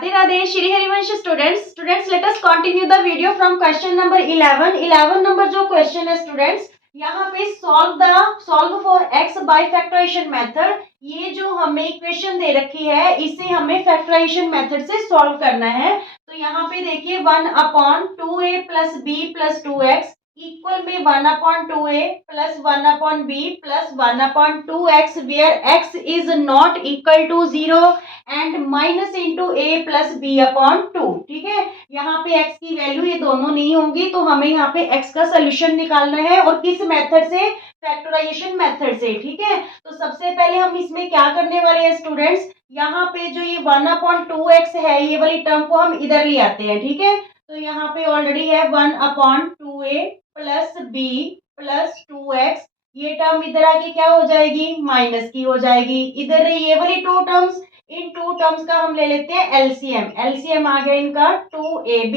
Radhe Radhe Shri Harivansh students let us continue the video from question number 11 number जो question है students, यहाँ पे solve for x by factorisation method. ये जो हमें इक्वेशन दे रखी है इसे हमें फैक्टराइजेशन मेथड से सॉल्व करना है। तो यहाँ पे देखिए 1/2a plus b plus 2x equal में 1/2a plus 1/b plus 1/2x where x is not equal to 0 and minus into a plus b upon 2। ठीक है, यहाँ पे x की वैल्यू ये दोनों नहीं होंगी तो हमें यहाँ पे x का सोल्यूशन निकालना है। और किस मेथड से? फैक्टराइजेशन मेथड से। ठीक है, तो सबसे पहले हम इसमें क्या करने वाले हैं स्टूडेंट्स, यहाँ पे जो ये 1/2x है ये वाली टर्म को हम इधर ले आते हैं। ठीक है, तो यहाँ पे ऑलरेडी है 1/2a plus b plus 2x, ये टर्म इधर आके क्या हो जाएगी? माइनस की हो जाएगी। इधर ये वाली टू टर्म्स, इन टू टर्म्स का हम ले लेते हैं एलसीएम। एलसीएम आ गया इनका 2ab।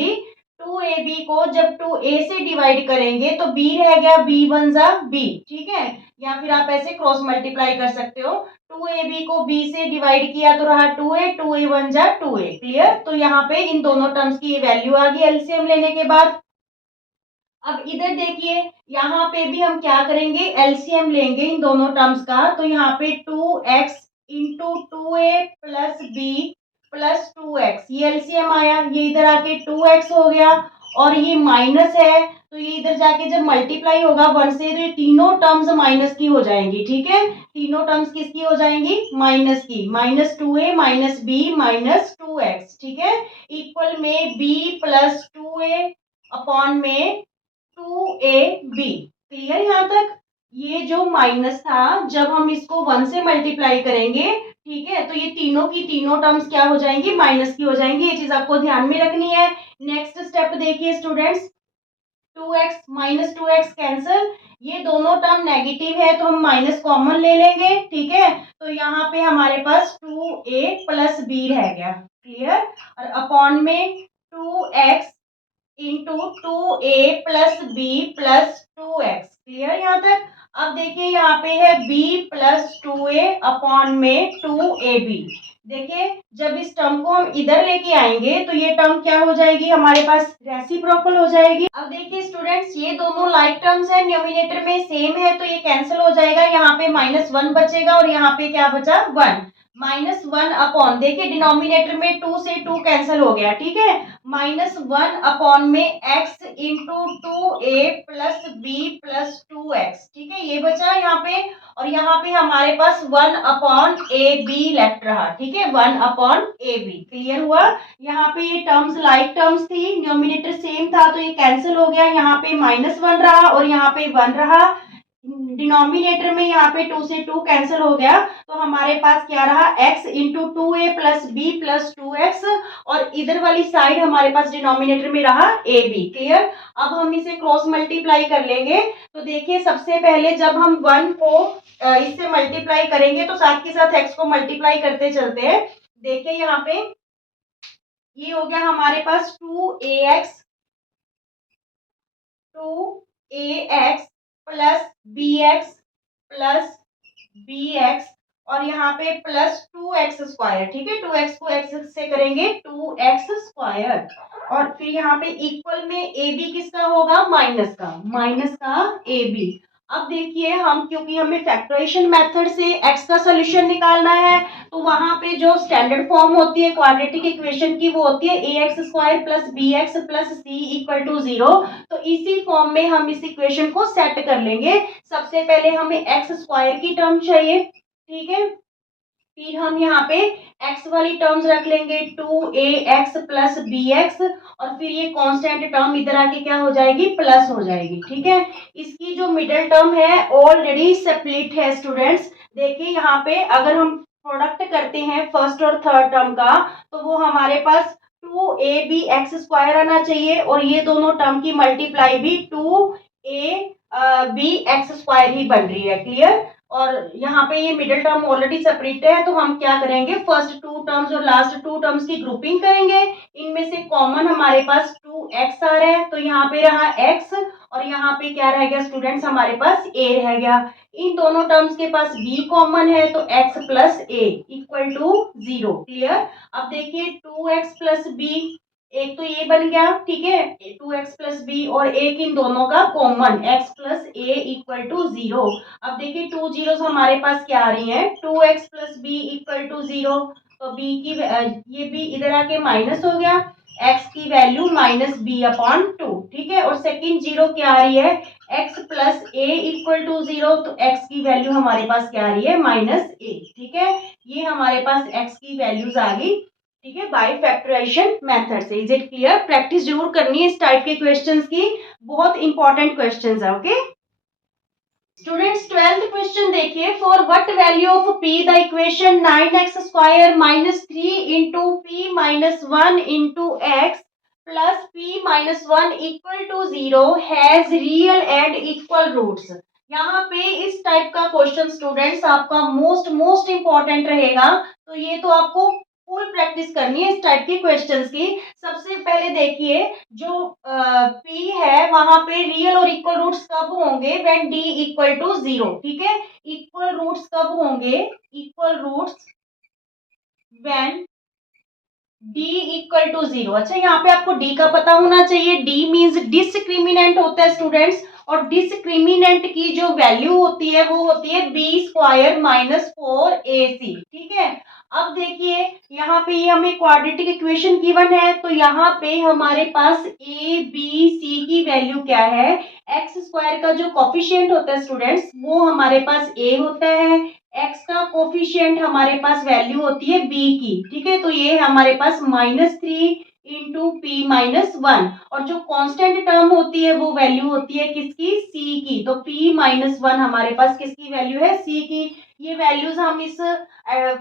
2ab को जब 2a से डिवाइड करेंगे तो b रह गया, b वन जा b। ठीक है, या फिर आप ऐसे क्रॉस मल्टीप्लाई कर सकते हो। 2ab को b से डिवाइड किया तो रहा 2a, 2a वन जा 2a। क्लियर? तो यहाँ पे इन दोनों टर्म्स की वैल्यू आ गई एलसीएम लेने के बाद। अब इधर देखिए, यहाँ पे भी हम क्या करेंगे? एलसीएम लेंगे इन दोनों टर्म्स का। तो यहाँ पे 2x into 2a plus b plus 2x, ये एलसीएम आया, ये इधर आके 2x हो गया और ये माइनस है तो ये इधर जाके जब मल्टीप्लाई होगा 1 से तो ये तीनों टर्म्स माइनस की हो जाएंगी। ठीक है, तीनों टर्म्स किसकी हो जाएंगी? माइनस की। Minus 2a minus b minus 2x। ठीक है, इक्वल में b प्लस 2a अपॉन में 2ab। क्लियर यहाँ तक? ये जो माइनस था जब हम इसको 1 से मल्टीप्लाई करेंगे, ठीक है, तो ये तीनों की तीनों टर्म्स क्या हो जाएंगी? माइनस की हो जाएंगी। ये चीज आपको ध्यान में रखनी है। नेक्स्ट स्टेप देखिए students, 2x minus 2x cancel, ये दोनों टर्म नेगेटिव है तो हम माइनस कॉमन ले लेंगे। ठीक है, तो यहाँ पे हमारे पास 2a प्लस b रह गया। क्लियर? और अपॉन में 2x into 2a plus b plus 2x। Clear यहाँ तक? अब देखिए यहाँ पे है b प्लस 2a अपॉन में 2ab। देखिए जब इस टर्म को हम इधर लेके आएंगे तो ये टर्म क्या हो जाएगी? हमारे पास रेसिप्रोकल हो जाएगी। अब देखिए स्टूडेंट्स, ये दोनों लाइक टर्म्स है, न्यूमिनेटर में सेम है तो ये कैंसिल हो जाएगा। यहाँ पे -1 बचेगा और यहाँ पे क्या बचा? 1। -1 अपॉन, देखिए डिनोमिनेटर में 2 से 2 कैंसिल हो गया। ठीक है, -1 अपॉन में x into 2a plus b plus 2x। ठीक है, ये बचा यहाँ पे। और यहाँ पे हमारे पास 1/ab लेफ्ट रहा। ठीक है, 1/ab। क्लियर हुआ? यहाँ पे ये टर्म्स लाइक टर्म्स थी, न्यूमिनेटर सेम था तो ये कैंसिल हो गया। यहाँ पे -1 रहा और यहाँ पे 1 रहा। डिनोमिनेटर में यहाँ पे 2 से 2 कैंसिल हो गया तो हमारे पास क्या रहा? x into 2a plus b plus 2x और इधर वाली साइड हमारे पास डिनोमिनेटर में रहा ab। क्लियर? अब हम इसे क्रॉस मल्टीप्लाई कर लेंगे। तो देखिए सबसे पहले जब हम 1 को इससे मल्टीप्लाई करेंगे तो साथ के साथ x को मल्टीप्लाई करते चलते हैं। देखिए यहाँ पे ये हो गया हमारे पास 2ax प्लस bx और यहाँ पे प्लस 2x स्क्वायर। ठीक है, 2x को x से करेंगे 2x स्क्वायर और फिर यहाँ पे इक्वल में ab किसका होगा? माइनस का ab। अब देखिए हम, क्योंकि हमें फैक्टराइजेशन मेथड से x का सोल्यूशन निकालना है तो वहां पे जो स्टैंडर्ड फॉर्म होती है क्वाड्रेटिक इक्वेशन की वो होती है ax square plus bx plus c equal to 0। तो इसी फॉर्म में हम इस इक्वेशन को सेट कर लेंगे। सबसे पहले हमें x स्क्वायर की टर्म चाहिए। ठीक है, फिर हम यहाँ पे x वाली टर्म्स रख लेंगे 2ax प्लस bx और फिर ये कांस्टेंट टर्म इधर आके क्या हो जाएगी? प्लस हो जाएगी। ठीक है, इसकी जो मिडिल टर्म है ऑलरेडी स्प्लिट है स्टूडेंट्स। देखिए यहाँ पे अगर हम प्रोडक्ट करते हैं फर्स्ट और थर्ड टर्म का तो वो हमारे पास 2ab स्क्वायर आना चाहिए और ये दोनों टर्म की मल्टीप्लाई भी 2ab स्क्वायर ही बन रही है। क्लियर? और यहाँ पे ये मिडिल टर्म ऑलरेडी सेपरेट है तो हम क्या करेंगे? फर्स्ट 2 टर्म्स और लास्ट 2 टर्म्स की ग्रुपिंग करेंगे। इनमें से कॉमन हमारे पास 2x आ रहा है तो यहाँ पे रहा x और यहाँ पे क्या रह गया स्टूडेंट्स? हमारे पास a रह गया। इन दोनों टर्म्स के पास b कॉमन है तो x plus a equal to 0। Clear? अब देखिए 2x बी, एक तो ये बन गया, ठीक है, 2x प्लस बी, और एक इन दोनों का common x plus a equal to 0। अब देखिए 2 जीरोस हमारे पास क्या आ रही हैं, 2x plus B equal to 0, तो b की ये b इधर आके माइनस हो गया, x की वैल्यू माइनस बी अपॉन 2, ठीक है, और सेकंड जीरो क्या आ रही है, x plus a equal to 0, तो x की वैल्यू हमारे पास क्या आ रही है, माइनस ए, ठीक है, ये हमारे पास x की वैल्यूज आ गई, ठीक है, बाय फैक्टराइजेशन मेथड से। Is it clear? प्रैक्टिस जरूर करनी है इस टाइप के क्वेश्चंस की, बहुत इंपॉर्टेंट क्वेश्चंस है। ओके स्टूडेंट्स, 12th क्वेश्चन देखिए, for what value of p the equation 9x square minus 3 into p minus 1 into x plus p minus 1 equal to 0 has real and equal roots. यहाँ पे इस type का question students आपका most important रहेगा, तो ये तो आपको फुल प्रैक्टिस करनी है इस टाइप के क्वेश्चंस की। सबसे पहले देखिए, जो P है वहां पे रियल और इक्वल रूट्स कब होंगे, व्हेन D इक्वल टू 0, ठीक है, इक्वल रूट्स कब होंगे, equal roots when D equal to 0। अच्छा, यहाँ पे आपको D का पता होना चाहिए, D मींस डिस्क्रिमिनेंट होता है स्टूडेंट्स, और डिस्क्रिमिनेंट की जो वैल्यू होती है वो होती है बी स्क्वायर माइनस 4ac, ठीक है। अब देखिए यहाँ पे ये हमें क्वाड्रेटिक इक्वेशन गिवन है, तो यहाँ पे हमारे पास ए बी सी की वैल्यू क्या है, एक्स स्क्वायर का जो कोफिशिएंट होता है स्टूडेंट्स वो हमारे पास ए होता है, एक्स का कोफिशिएंट हमारे पास वैल्यू होती है बी की, ठीक है, तो ये हमारे पास -3 इंटू पी माइनस 1, और जो कांस्टेंट टर्म होती है वो वैल्यू होती है किसकी, सी की, तो p माइनस 1 हमारे पास किसकी वैल्यू है, सी की। ये वैल्यूज हम इस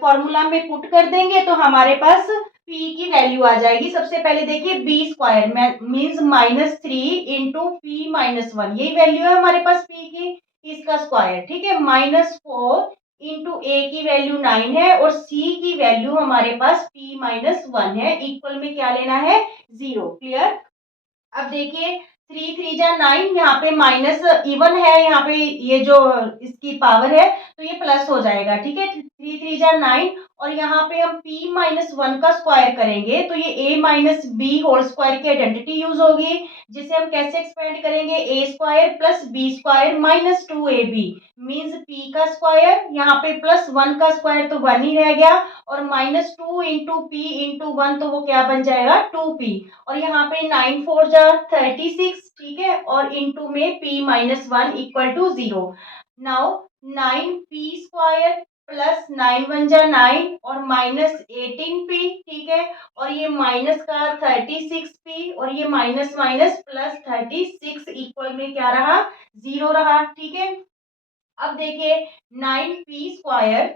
फॉर्मूला में पुट कर देंगे तो हमारे पास p की वैल्यू आ जाएगी। सबसे पहले देखिए b square means -3 into p minus 1, यही वैल्यू है हमारे पास p की, इसका स्क्वायर, ठीक है, -4 इंटू ए की वैल्यू 9 है, और सी की वैल्यू हमारे पास p माइनस 1 है, इक्वल में क्या लेना है, 0। क्लियर? अब देखिए 3 3 जा 9, यहाँ पे माइनस इवन है, यहाँ पे ये जो इसकी पावर है तो ये प्लस हो जाएगा, ठीक है, 3 3 जा 9, और यहाँ पे हम p माइनस 1 का स्क्वायर करेंगे तो ये a minus b whole square की आइडेंटिटी यूज होगी, जिसे हम कैसे एक्सपेंड करेंगे, a square plus b square minus 2ab means p का स्क्वायर, यहाँ पे प्लस 1 का स्क्वायर तो 1 ही रह गया, और -2 इंटू पी इंटू 1 तो वो क्या बन जाएगा, 2p, और यहाँ पे 9 4 जा 36, ठीक है, और इंटू में p minus 1 equal to 0। Now 9p square plus 9 1 जा 9 और -18p, ठीक है, और ये माइनस का 36p, और ये माइनस माइनस प्लस 36 इक्वल में क्या रहा, 0 रहा, ठीक है। अब देखिए 9p स्क्वायर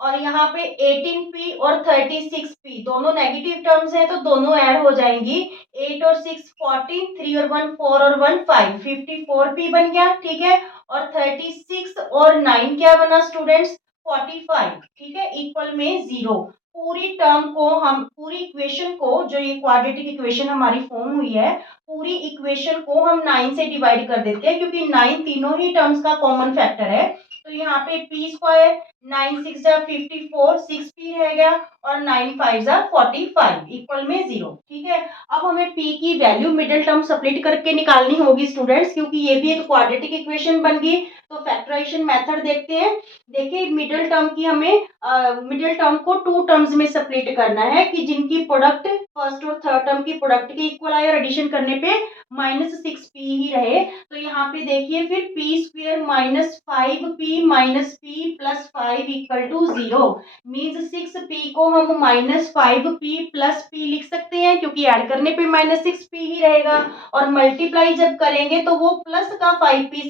और यहाँ पे 18p और 36p दोनों नेगेटिव टर्म्स हैं तो दोनों ऐड हो जाएंगी, 8 और 6 14, 3 और 1 4 और 1 5, 54p बन गया, ठीक है, और 36 और 9 क्या बना स्टूडेंट्स, 45, ठीक है, इक्वल में 0। पूरी टर्म को हम, पूरी इक्वेशन को, जो ये क्वाड्रेटिक इक्वेशन हमारी फॉर्म हुई है, पूरी इक्वेशन को हम 9 से डिवाइड कर देते हैं, क्योंकि 9 तीनों ही टर्म्स का कॉमन फैक्टर है, तो यहाँ पे p स्क्वायर 9 6 जा 54, 6p रह गया, और 9 5 जा 45 इक्वल में 0, ठीक है। अब हमें p की वैल्यू मिडिल टर्म स्प्लिट करके निकालनी होगी स्टूडेंट्स, क्योंकि ये भी एक क्वाड्रेटिक इक्वेशन बन गई, तो फैक्टराइजेशन मेथड देखते हैं। देखिए मिडिल टर्म की हमें मिडिल टर्म को 2 टर्म्स में स्प्लिट करना है कि जिनकी प्रोडक्ट फर्स्ट और थर्ड टर्म की प्रोडक्ट के इक्वल आए, और एडिशन करने पे -6p ही रहे, तो यहाँ पे देखिए फिर p square minus 5p minus p plus 5 equal to 0 means 6p को हम -5p प्लस p लिख सकते हैं, क्योंकि ऐड करने पे -6p ही रहेगा, और मल्टीप्लाई जब करेंगे तो वो प्लस का 5p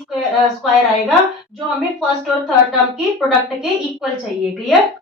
स्क्वायर आएगा, जो हमें फर्स्ट और थर्ड टर्म की प्रोडक्ट के इक्वल चाहिए। क्लियर?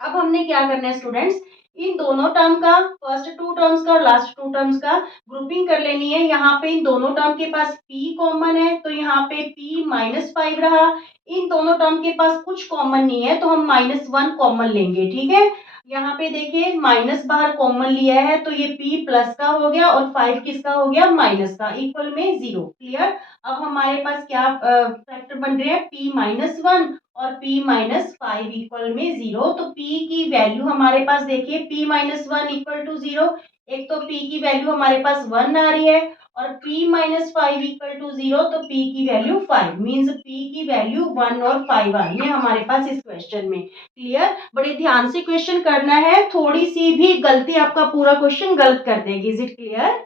अब हमने क्या करना है स्टूडेंट्स, इन दोनों टर्म का, फर्स्ट 2 टर्म्स का और लास्ट 2 टर्म्स का ग्रुपिंग कर लेनी है। यहाँ पे इन दोनों टर्म के पास p कॉमन है तो यहाँ पे p -5 रहा, इन दोनों टर्म के पास कुछ कॉमन नहीं है तो हम -1 कॉमन लेंगे, ठीक है। यहाँ पे देखिए माइनस बाहर कॉमन लिया है तो ये p प्लस का हो गया और 5 किसका हो गया, माइनस का, इक्वल में 0। क्लियर? अब हमारे पास क्या फैक्टर बन रहे हैं, p -1 और p -5 इक्वल में 0, तो p की वैल्यू हमारे पास देखिए p -1 इक्वल टू 0, एक तो p की वैल्यू हमारे पास 1 आ रही है और p माइनस 5 इक्वल टू 0, तो p की वैल्यू 5 मीन्स p की वैल्यू 1 और 5 आ रही है हमारे पास इस क्वेश्चन में। क्लियर? बड़े ध्यान से क्वेश्चन करना है, थोड़ी सी भी गलती आपका पूरा क्वेश्चन गलत कर देगी। Is it clear?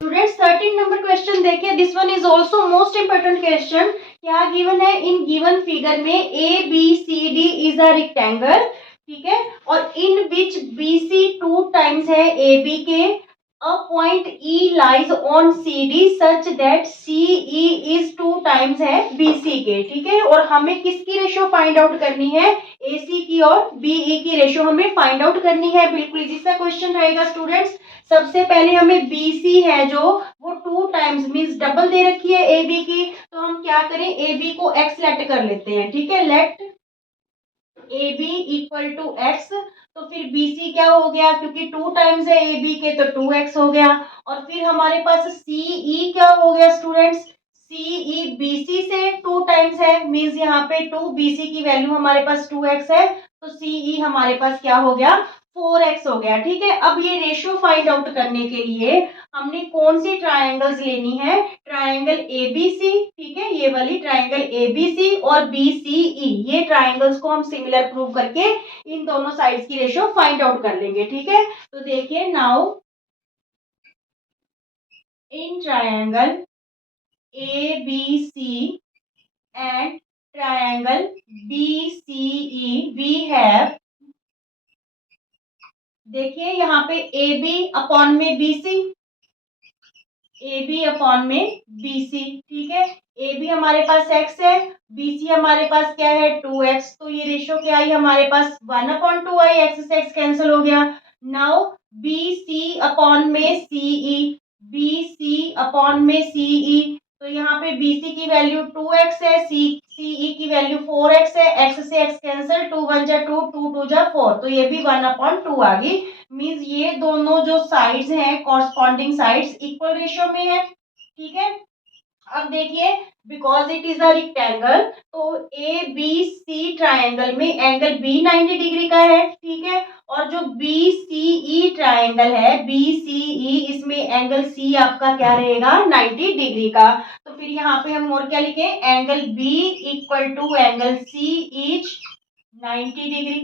Students 13 number question देखिए, this one is also most important question. क्या गिवन है? इन गिवन फिगर में A B C D is a rectangle, ठीक है, और इन विच बी सी 2 टाइम्स है ए बी के, a point E lies on C D such that C E is 2 times है B C के, ठीक है, और हमें किसकी रेशियो फाइंड आउट करनी है? ए सी की और बी ई की रेशियो हमें फाइंड आउट करनी है। बिल्कुल इजी सा क्वेश्चन रहेगा स्टूडेंट्स। सबसे पहले हमें BC है जो वो 2 टाइम्स मीन्स डबल दे रखी है AB की, तो हम क्या करें, AB को x लेट कर लेते हैं, ठीक है, let AB equal to x। तो फिर BC क्या हो गया, क्योंकि 2 टाइम्स है AB के तो 2x हो गया। और फिर हमारे पास CE क्या हो गया स्टूडेंट्स, CE BC से 2 टाइम्स है मीन्स यहाँ पे 2 BC की वैल्यू हमारे पास 2x है, तो CE हमारे पास क्या हो गया, 4x हो गया, ठीक है। अब ये रेशियो फाइंड आउट करने के लिए हमने कौन सी ट्रायंगल्स लेनी है, ट्रायंगल ABC, ठीक है, ये वाली ट्रायंगल ABC और BCE, ये ट्रायंगल्स को हम सिमिलर प्रूव करके इन दोनों साइड्स की रेशियो फाइंड आउट कर लेंगे, ठीक है। तो देखिए now in triangle ABC and triangle BCE we have, देखिए यहाँ पे ए बी अपॉन में BC, ए बी अपॉन में BC, ठीक है, ए बी हमारे पास x है, BC हमारे पास क्या है 2x, तो ये रेशियो क्या आई हमारे पास 1/2 आई, x से x कैंसिल हो गया। नाउ BC अपॉन में CE, BC अपॉन में CE, तो यहाँ पे BC की वैल्यू 2x है, CE की वैल्यू 4x है, x से x कैंसिल, 2 1 जा 2, 2 2 जा 4, तो ये भी 1/2 आ गई। मीन्स ये दोनों जो साइड्स हैं कॉरस्पॉन्डिंग साइड्स इक्वल रेशियो में है, ठीक है। अब देखिए because it is a rectangle, तो ए बी सी ट्राइंगल में एंगल बी 90 डिग्री का है, ठीक है, और जो बी सी ई ट्राइंगल है बी सी ई, इसमें एंगल सी आपका क्या रहेगा 90 डिग्री का। तो फिर यहाँ पे हम और क्या लिखे, angle B equal to angle C each 90 degree.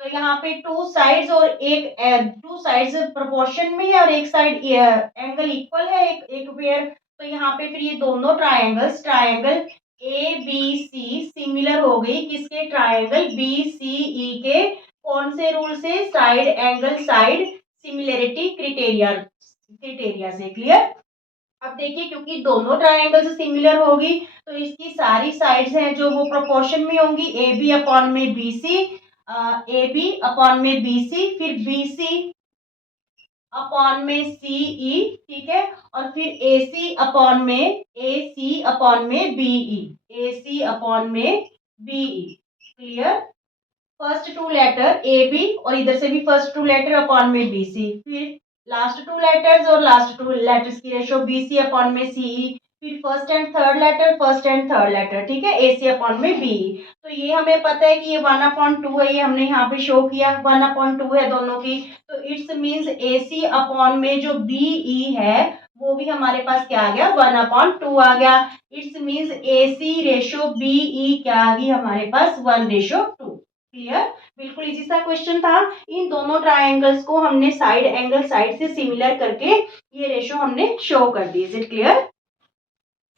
तो यहाँ पे 2 साइड्स और एक 2 साइड्स प्रोपोर्शन में है और एक साइड एंगल इक्वल है, एक पेयर। तो यहाँ पे फिर ये दोनों triangles, triangle A B C similar हो गई किसके, ट्रायंगल बी सी ई के, कौन से रूल से, side angle side similarity criteria से। क्लियर? अब देखिए क्योंकि दोनों ट्रायंगल्स सिमिलर होगी तो इसकी सारी साइड्स हैं जो वो प्रोपोर्शन में होंगी, ए बी अपॉन में B C, A B upon में बी सी, फिर बी सी अपॉन में सी ई, ठीक है, और फिर ए सी अपॉन में बीई, ए सी अपॉन में B E. Clear? First 2 letter A B और इधर से भी फर्स्ट 2 लेटर अपॉन में बी सी, फिर लास्ट 2 लेटर्स और लास्ट 2 लेटर्स की रेशो बी सी अपॉन में सीई, फिर फर्स्ट एंड थर्ड लेटर, ठीक है, ए सी अपॉन में बी। तो ये हमें पता है कि ये 1/2 है, ये हमने यहाँ पे शो किया 1/2 है दोनों की, तो it's means A C upon में जो बी ई है वो भी हमारे पास क्या आ गया 1/2 आ गया। It's means A C ratio B E क्या आ गई हमारे पास 1:2। क्लियर? बिल्कुल इजी सा क्वेश्चन था। इन दोनों ट्रायंगल्स को हमने साइड एंगल साइड से सिमिलर करके ये रेशो हमने शो कर दी। Is it clear?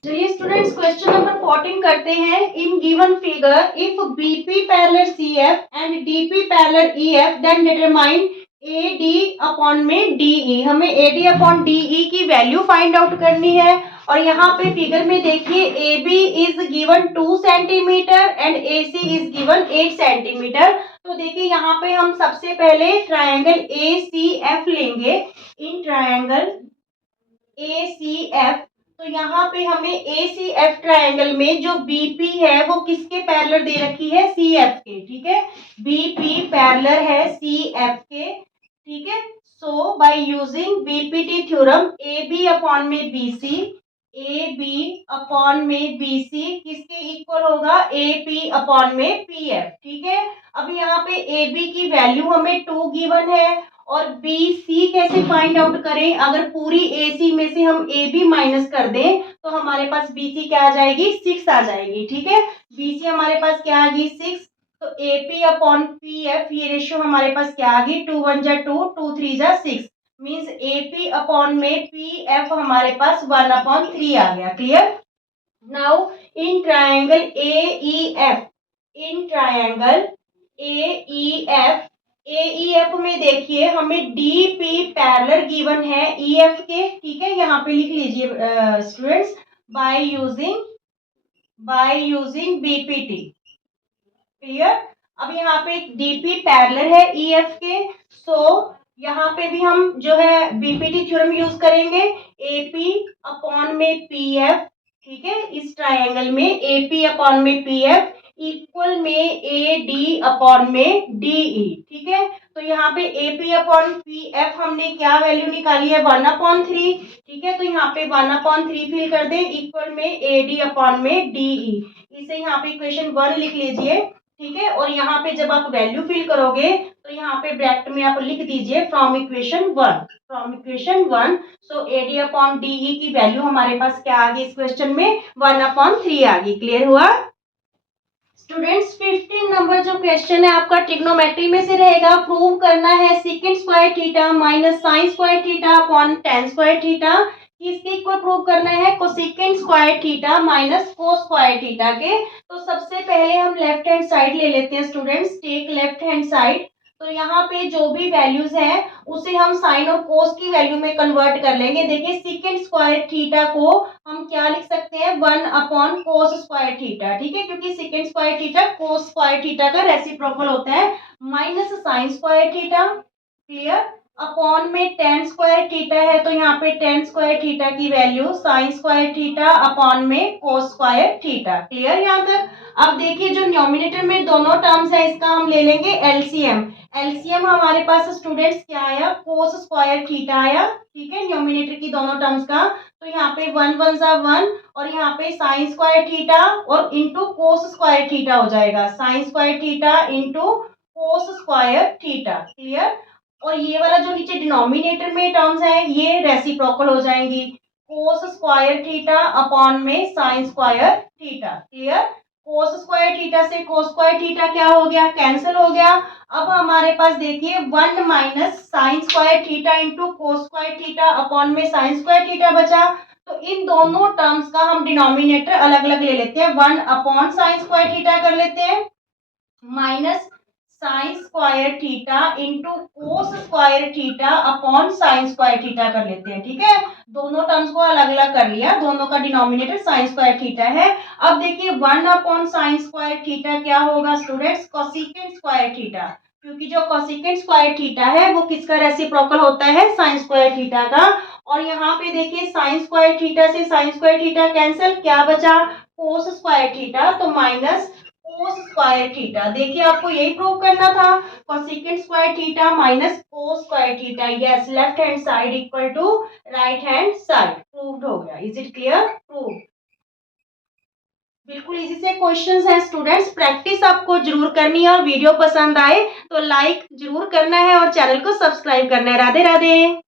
चलिए स्टूडेंट्स क्वेश्चन नंबर 14 करते हैं। In given figure if BP parallel CF and DP parallel EF then determine AD upon में डीई। हमें एडी अपॉन डीई की वैल्यू फाइंड आउट करनी है और यहाँ पे फिगर में देखिए A B is given 2 centimetre and A C is given 8 centimetre. तो देखिए यहाँ पे हम सबसे पहले ट्रायंगल ए सी एफ लेंगे। In triangle A C F, तो यहाँ पे हमें ए सी एफ ट्रायंगल में जो बीपी है वो किसके पैरेलल दे रखी है, सी एफ के, ठीक है, बीपी पैरेलल है सी एफ के, ठीक है। So by using BPT theorem A B upon में B C A B upon में बी सी किसके इक्वल होगा, ए पी अपॉन में पी एफ। ठीक है, अब यहाँ पे ए बी की वैल्यू हमें 2 गिवन है और बी सी कैसे फाइंड आउट करें, अगर पूरी ए सी में से हम ए बी माइनस कर दें तो हमारे पास बी सी क्या आ जाएगी, 6 आ जाएगी। ठीक है, बी सी हमारे पास क्या आ गई, 6। तो ए पी अपॉन पी एफ ये रेशियो हमारे पास क्या आ गई, 2 1 जा 2, 2 3 जा 6, मीन्स ए पी अपॉन में पी एफ हमारे पास 1/3 आ गया। Clear. Now in triangle A E F, in triangle A E F, A E F में देखिए हमें डी पी पैरेलल गिवन है ई एफ के। ठीक है, यहाँ पे लिख लीजिए students, bye using BPT. Clear. अब यहाँ पे डीपी पैरेलल है ई एफ के, सो यहाँ पे भी हम जो है बीपीटी थ्योरम यूज करेंगे, एपी अपॉन में पी एफ। ठीक है, इस ट्रायंगल में एपी अपॉन में पी एफ इक्वल में ए डी अपॉन में डीई। ठीक है, तो यहाँ पे एपी अपॉन पी एफ हमने क्या वैल्यू निकाली है, 1/3। ठीक है, तो यहाँ पे 1/3 फिल कर दें इक्वल में ए डी अपॉन में डीई। इसे यहाँ पे इक्वेशन 1 लिख लीजिए। ठीक है, और यहाँ पे जब आप वैल्यू फिल करोगे तो यहाँ पे ब्रैकेट में आप लिख दीजिए from equation 1। So A D upon D E की वैल्यू हमारे पास क्या आ गई इस क्वेश्चन में, 1/3 आ गई। क्लियर हुआ स्टूडेंट्स। 15 नंबर जो क्वेश्चन है आपका ट्रिग्नोमेट्री में से रहेगा, प्रूव करना है second square theta minus sign square theta upon ten square theta. किसके इक्वल प्रूव करना है, cosecant square theta minus cos square theta के। तो सबसे पहले हम लेफ्ट हैंड साइड ले लेते हैं students, take left hand side. तो यहाँ पे जो भी वैल्यूज है उसे हम साइन और कोस की वैल्यू में कन्वर्ट कर लेंगे। देखिए सेकेंड स्क्वायर थीटा को हम क्या लिख सकते हैं, 1/कोस स्क्वायर थीटा। ठीक है, क्योंकि second square theta cos square theta का रेसिप्रोकल होता है, minus sign square theta. Clear. Upon में टेन स्क्वायर थीटा है, तो यहाँ पे टेन स्क्वायर थीटा की value sign square theta upon में कोस स्क्वायर थीटा। क्लियर यहाँ तक। अब देखिए जो न्यूमरेटर में दोनों टर्म्स है इसका हम ले लेंगे एलसीएम। एलसीएम हमारे पास स्टूडेंट्स क्या आया, कोस स्क्वायर थीटा आया। ठीक है, न्यूमरेटर की दोनों टर्म्स का, तो यहाँ पे 1 1 जा 1 और यहाँ पे साइन स्क्वायर थीटा और इंटू कोस स्क्वायर थीटा हो जाएगा, sign square theta into cos square theta. Clear. और ये वाला जो नीचे डिनोमिनेटर में टर्म्स है ये रेसिप्रोकल हो जाएंगी, कोस स्क्वायर थीटा अपॉन में साइन स्क्वायर थीटा। क्लियर। कोस स्क्वायर थीटा से कोस स्क्वायर थीटा क्या हो गया, कैंसिल हो गया। अब हमारे पास देखिए 1 minus sign square theta into cos square theta upon में साइन स्क्वायर थीटा बचा। तो इन दोनों टर्म्स का हम डिनोमिनेटर अलग अलग ले लेते हैं, 1 अपॉन साइन स्क्वायर थीटा कर लेते हैं, minus sign square theta into cos square theta upon sine square theta कर लेते हैं। ठीक है, दोनों टर्म्स को अलग अलग कर लिया, दोनों का डिनोमिनेटर साइन स्क्वायर थीटा है। अब देखिए 1 अपॉन साइन स्क्वायर थीटा क्या होगा स्टूडेंट्स, कोसेकेंड स्क्वायर थीटा, क्योंकि जो कोसेकेंड स्क्वायर थीटा है वो किसका रेसिप्रोकल होता है, साइन स्क्वायर थीटा का। और यहाँ पे देखिए साइन स्क्वायर थीटा से साइन स्क्वायर थीटा कैंसिल, क्या बचा, कोस स्क्वायर थीटा, तो माइनस कोस स्क्वायर थीटा। देखिए आपको यही प्रूव करना था, cosecant square theta minus cos square theta. Yes, left hand side equal to right hand side, proved हो गया। Is it clear, prove. बिल्कुल इजी से क्वेश्चंस हैं स्टूडेंट्स, प्रैक्टिस आपको जरूर करनी है और वीडियो पसंद आए तो लाइक जरूर करना है और चैनल को सब्सक्राइब करना है। राधे राधे।